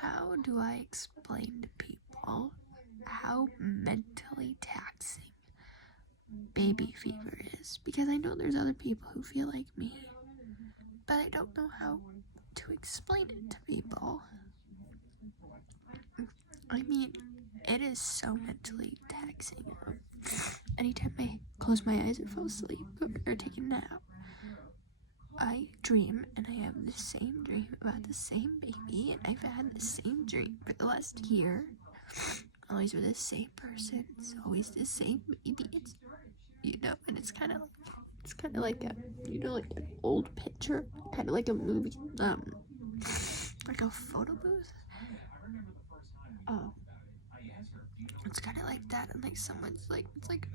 how do I explain to people how mentally taxing baby fever is? Because I know there's other people who feel like me, but I don't know how to explain it to people. I mean, it is so mentally taxing. Anytime I close my eyes or fall asleep or take a nap, I dream, and I have the same dream about the same baby, and I've had the same dream for the last year. Always with the same person. It's always the same baby. It's, and it's kind of like a, like an old picture, kind of like a movie, like a photo booth. It's kind of like that, and like someone's like, it's like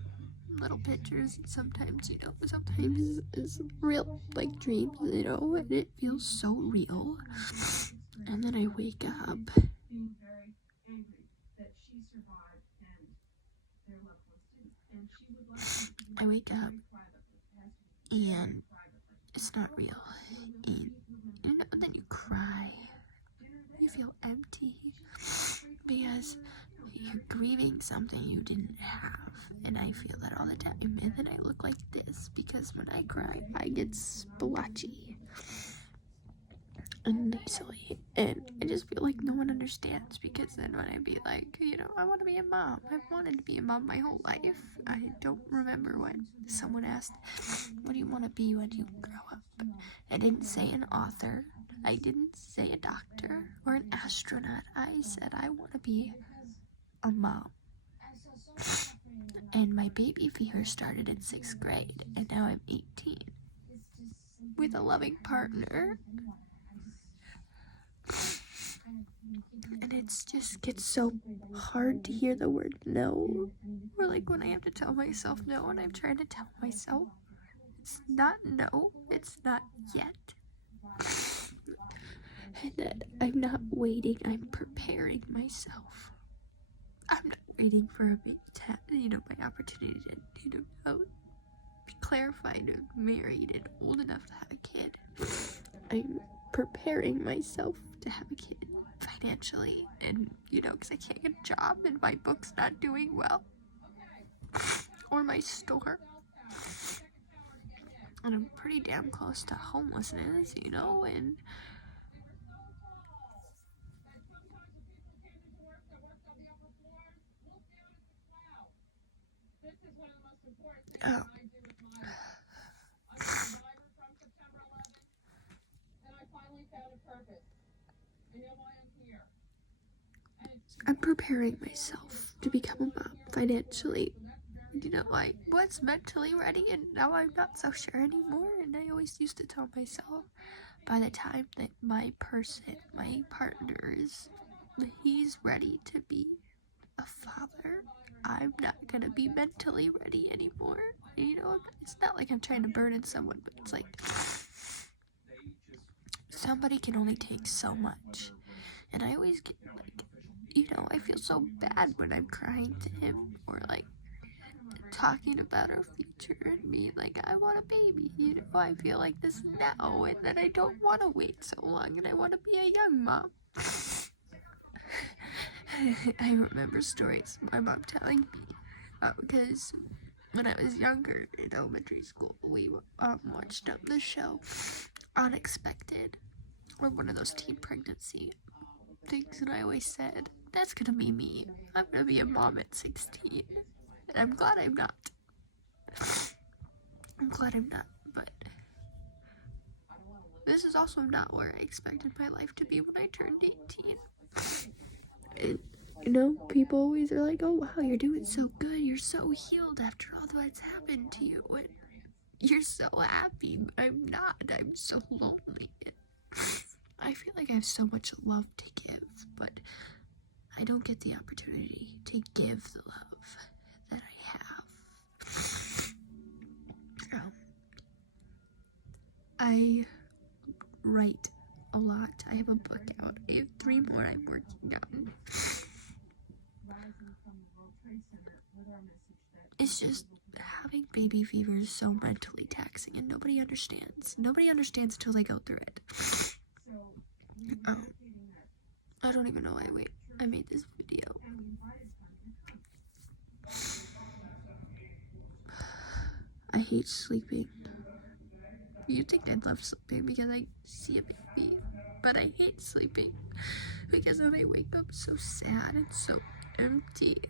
little pictures, and sometimes it's real, like dreams, and it feels so real. And then I wake up, and it's not real, and then you cry, you feel empty, because you're grieving something you didn't have, and I feel that all the time. And then I look like this because when I cry, I get splotchy and silly, and I just feel like no one understands, because then when I be like, I want to be a mom. I've wanted to be a mom my whole life. I don't remember when someone asked, what do you want to be when you grow up? I didn't say an author. I didn't say a doctor or an astronaut. I said I want to be a mom. And my baby fever started in 6th grade, and now I'm 18 with a loving partner. And it's just gets so hard to hear the word no, or like when I have to tell myself no, and I'm trying to tell myself it's not no, it's not yet, and that I'm not waiting, I'm preparing myself. I'm not waiting for a big my opportunity to be clarified and married and old enough to have a kid. I'm preparing myself to have a kid financially, and because I can't get a job and my book's not doing well, or my store, and I'm pretty damn close to homelessness, and oh. I'm preparing myself to become a mom financially. I was mentally ready, and now I'm not so sure anymore. And I always used to tell myself, by the time that my partner he's ready to be a father, I'm not gonna be mentally ready anymore. It's not like I'm trying to burden someone, but it's like somebody can only take so much. And I always get I feel so bad when I'm crying to him, or like talking about our future, and me like, I want a baby, I feel like this now, and then I don't want to wait so long, and I want to be a young mom. I remember stories my mom telling me, because when I was younger in elementary school, we watched the show Unexpected, or one of those teen pregnancy things, and I always said, that's gonna be me. I'm gonna be a mom at 16, and I'm glad I'm not. But this is also not where I expected my life to be when I turned 18. And, people always are like, oh wow, you're doing so good, you're so healed after all that's happened to you, and you're so happy, but I'm not. I'm so lonely. I feel like I have so much love to give, but I don't get the opportunity to give the love that I have. I write a lot. I have a book out. I have 3 more I'm working on. It's just having baby fever is so mentally taxing, and nobody understands. Nobody understands until they go through it. I don't even know why I made this video. I hate sleeping. You'd think I'd love sleeping because I see a baby, but I hate sleeping because then I wake up so sad and so empty.